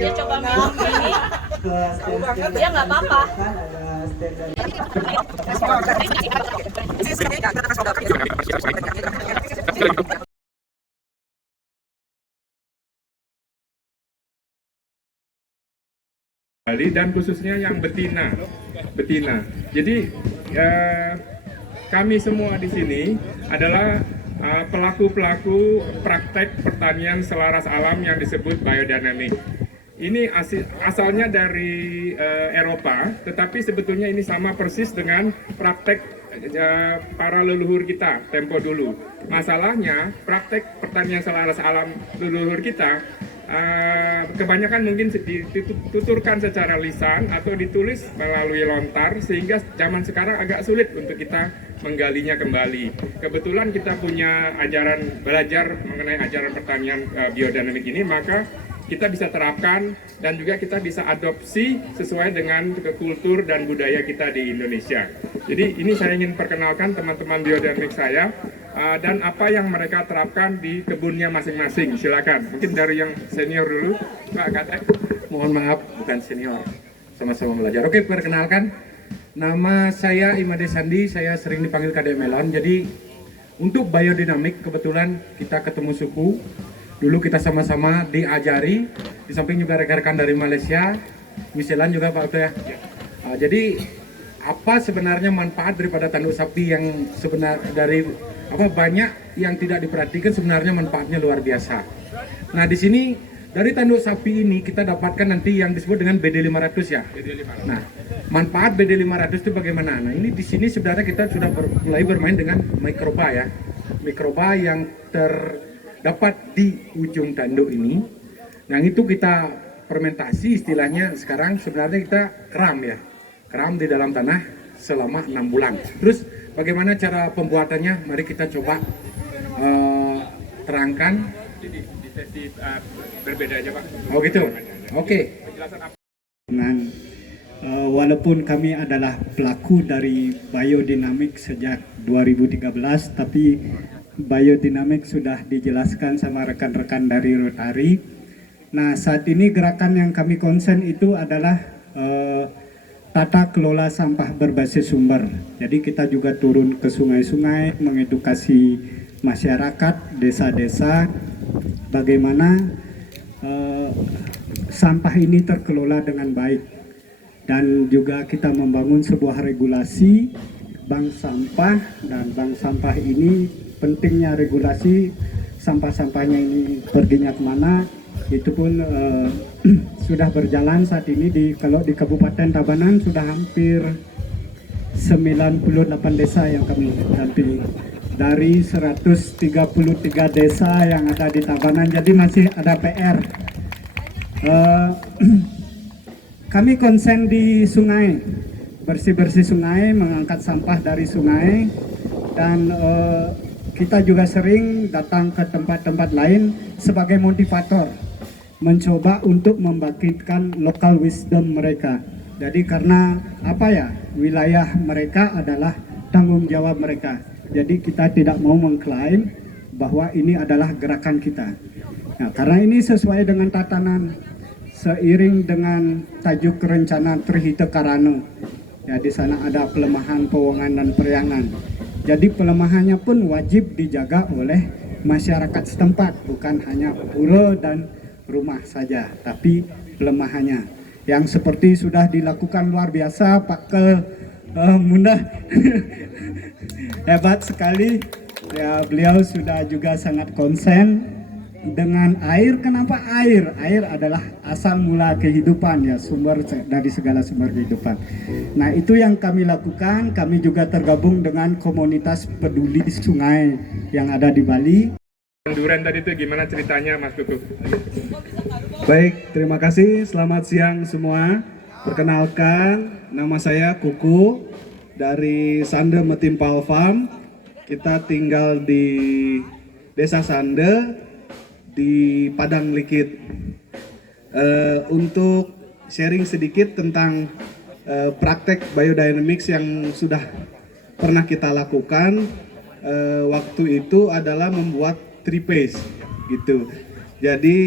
dia coba minum ini, dia nggak apa-apa. Dan khususnya yang betina. Jadi kami semua di sini adalah pelaku-pelaku praktek pertanian selaras alam yang disebut biodynamic. Ini asalnya dari Eropa, tetapi sebetulnya ini sama persis dengan praktek para leluhur kita tempo dulu. Masalahnya praktek pertanian selaras alam leluhur kita kebanyakan mungkin dituturkan secara lisan atau ditulis melalui lontar, sehingga zaman sekarang agak sulit untuk kita menggalinya kembali. Kebetulan kita punya belajar mengenai ajaran pertanian biodinamik ini, maka kita bisa terapkan dan juga kita bisa adopsi sesuai dengan kultur dan budaya kita di Indonesia. Jadi ini saya ingin perkenalkan teman-teman biodinamik saya dan apa yang mereka terapkan di kebunnya masing-masing. Silakan. Mungkin dari yang senior dulu, Pak Katek. Mohon maaf, bukan senior. Sama-sama belajar. Oke, perkenalkan. Nama saya Imade Sandi, saya sering dipanggil Kadek Melon. Jadi untuk biodinamik kebetulan kita ketemu suku. Dulu kita sama-sama diajari, di samping juga rekan-rekan dari Malaysia, Miselan juga Pak Uta ya. Jadi apa sebenarnya manfaat daripada tanduk sapi yang banyak yang tidak diperhatikan, sebenarnya manfaatnya luar biasa. Nah di sini dari tanduk sapi ini kita dapatkan nanti yang disebut dengan BD500 ya. BD500. Nah manfaat BD500 itu bagaimana? Nah ini di sini sebenarnya kita sudah mulai bermain dengan mikroba ya, mikroba yang terdapat di ujung tanduk ini. Yang itu kita fermentasi istilahnya sekarang, sebenarnya kita keram di dalam tanah selama 6 bulan. Terus bagaimana cara pembuatannya? Mari kita coba terangkan. Di sesi berbeda aja Pak. Oh gitu. Oke. Walaupun kami adalah pelaku dari biodinamik sejak 2013, tapi biodinamik sudah dijelaskan sama rekan-rekan dari Rotary. Nah saat ini gerakan yang kami konsen itu adalah tata kelola sampah berbasis sumber. Jadi kita juga turun ke sungai-sungai, mengedukasi masyarakat, desa-desa, bagaimana sampah ini terkelola dengan baik. Dan juga kita membangun sebuah regulasi bank sampah, dan bank sampah ini pentingnya regulasi sampah-sampahnya ini perginya kemana, itu pun sudah berjalan saat ini. Kalau di Kabupaten Tabanan sudah hampir 98 desa yang kami dampingi dari 133 desa yang ada di Tabanan, jadi masih ada PR. Kami konsen di sungai, bersih-bersih sungai, mengangkat sampah dari sungai, dan kita juga sering datang ke tempat-tempat lain sebagai motivator, mencoba untuk membangkitkan local wisdom mereka. Jadi karena wilayah mereka adalah tanggung jawab mereka. Jadi kita tidak mau mengklaim bahwa ini adalah gerakan kita. Nah, karena ini sesuai dengan tatanan, seiring dengan tajuk rencana Trihita Karana. Ya, di sana ada pelemahan Pewangan dan Periangan. Jadi pelemahannya pun wajib dijaga oleh masyarakat setempat, bukan hanya pura dan rumah saja, tapi pelemahannya yang seperti sudah dilakukan luar biasa Pak Munda. Hebat sekali ya, beliau sudah juga sangat konsen dengan air. Kenapa air? Air adalah asal mula kehidupan ya, sumber dari segala sumber kehidupan. Nah itu yang kami lakukan. Kami juga tergabung dengan komunitas peduli sungai yang ada di Bali. Duren tadi itu gimana ceritanya Mas Kuku? Baik, terima kasih. Selamat siang semua. Perkenalkan, nama saya Kuku dari Sande Metimpal Farm. Kita tinggal di Desa Sande di Padang Likit. Untuk sharing sedikit tentang praktek biodynamics yang sudah pernah kita lakukan, waktu itu adalah membuat tripase gitu. Jadi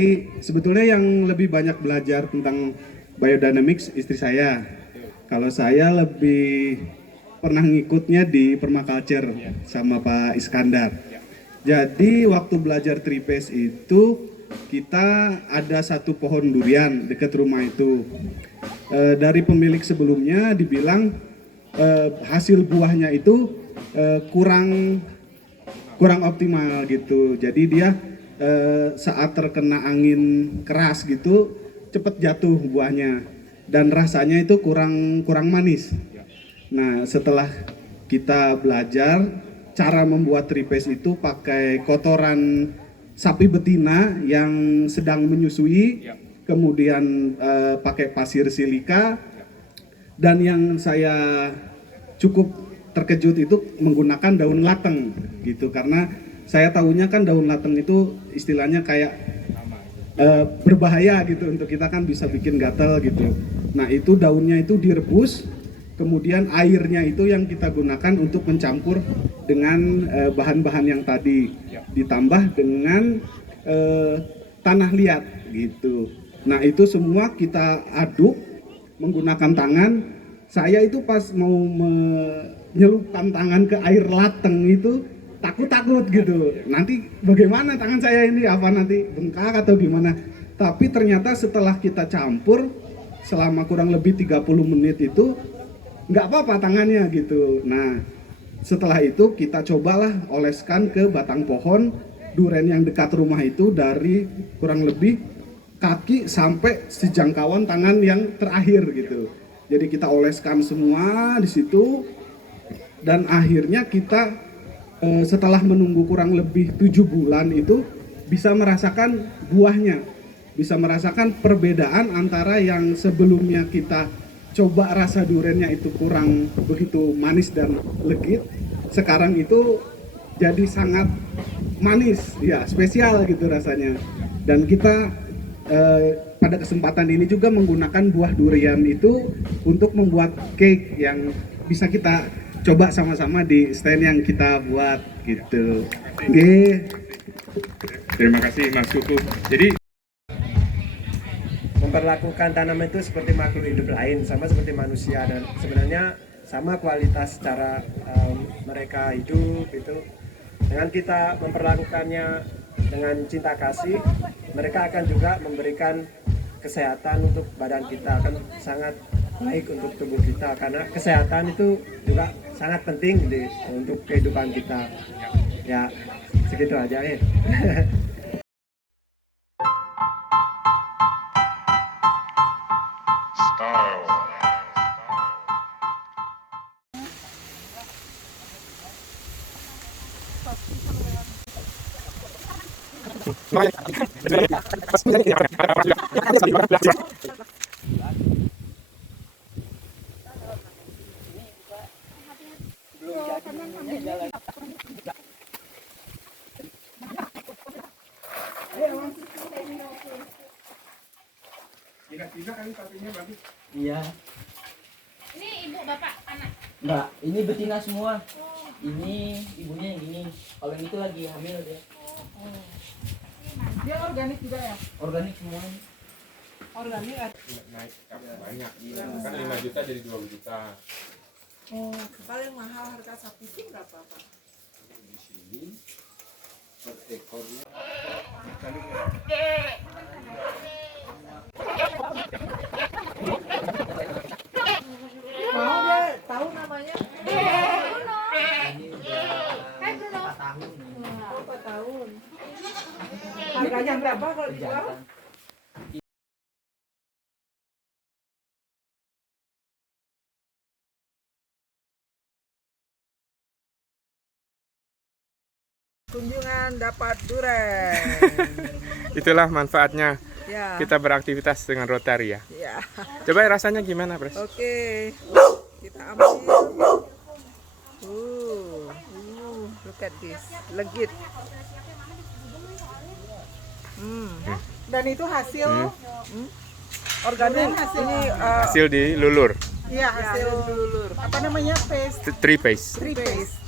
sebetulnya yang lebih banyak belajar tentang biodynamics istri saya. Kalau saya lebih pernah ngikutnya di permaculture sama Pak Iskandar. Jadi waktu belajar triphase itu kita ada satu pohon durian dekat rumah itu. Dari pemilik sebelumnya dibilang hasil buahnya itu kurang optimal gitu. Jadi dia saat terkena angin keras gitu cepet jatuh buahnya dan rasanya itu kurang manis. Nah, setelah kita belajar cara membuat triphase itu pakai kotoran sapi betina yang sedang menyusui, kemudian pakai pasir silika, dan yang saya cukup terkejut itu menggunakan daun lateng gitu, karena saya tahunya kan daun lateng itu istilahnya kayak berbahaya gitu untuk kita, kan bisa bikin gatal gitu. Nah, itu daunnya itu direbus, kemudian airnya itu yang kita gunakan untuk mencampur dengan bahan-bahan yang tadi, ditambah dengan tanah liat gitu. Nah, itu semua kita aduk menggunakan tangan. Saya itu pas mau menyelupkan tangan ke air lateng itu takut gitu. Nanti bagaimana tangan saya ini, apa nanti bengkak atau gimana. Tapi ternyata setelah kita campur selama kurang lebih 30 menit itu nggak apa-apa tangannya gitu. Nah, setelah itu kita cobalah oleskan ke batang pohon duren yang dekat rumah itu dari kurang lebih kaki sampai sejangkauan tangan yang terakhir gitu. Jadi kita oleskan semua di situ, dan akhirnya kita setelah menunggu kurang lebih 7 bulan itu bisa merasakan buahnya, bisa merasakan perbedaan antara yang sebelumnya kita coba rasa durennya itu kurang begitu manis dan legit, sekarang itu jadi sangat manis, ya spesial gitu rasanya. Dan kita pada kesempatan ini juga menggunakan buah durian itu untuk membuat cake yang bisa kita coba sama-sama di stand yang kita buat gitu. Oke. Terima kasih Mas Kuku. Jadi memperlakukan tanaman itu seperti makhluk hidup lain, sama seperti manusia, dan sebenarnya sama kualitas cara mereka hidup itu. Dengan kita memperlakukannya dengan cinta kasih, mereka akan juga memberikan kesehatan untuk badan kita, akan sangat baik untuk tubuh kita, karena kesehatan itu juga sangat penting untuk kehidupan kita. Ya, segitu aja ya. Iya. Ini ibu, bapak, anak? Enggak, ini betina semua. Ini ibunya yang ini. Kalau yang itu lagi hamil dia. Dia organik juga ya? Organik semua. Organik. naik banyak, kan 5 juta jadi 20 juta. Oh, paling mahal harga sapi sih berapa, Pak? Di sini per ekornya Mau dia tahu namanya? Ini udah 4 tahun. 4 tahun. Harganya berapa kalau dijual? Jantan. Kunjungan dapat duren. itulah manfaatnya Ya. kita beraktivitas dengan Rotary ya. Ya. Coba rasanya gimana, Pres? Oke. Kita ambil. Look at this. Legit. Dan itu hasil organik. Ini Hasil dilulur, iya hasil apa namanya paste. triphase. Paste.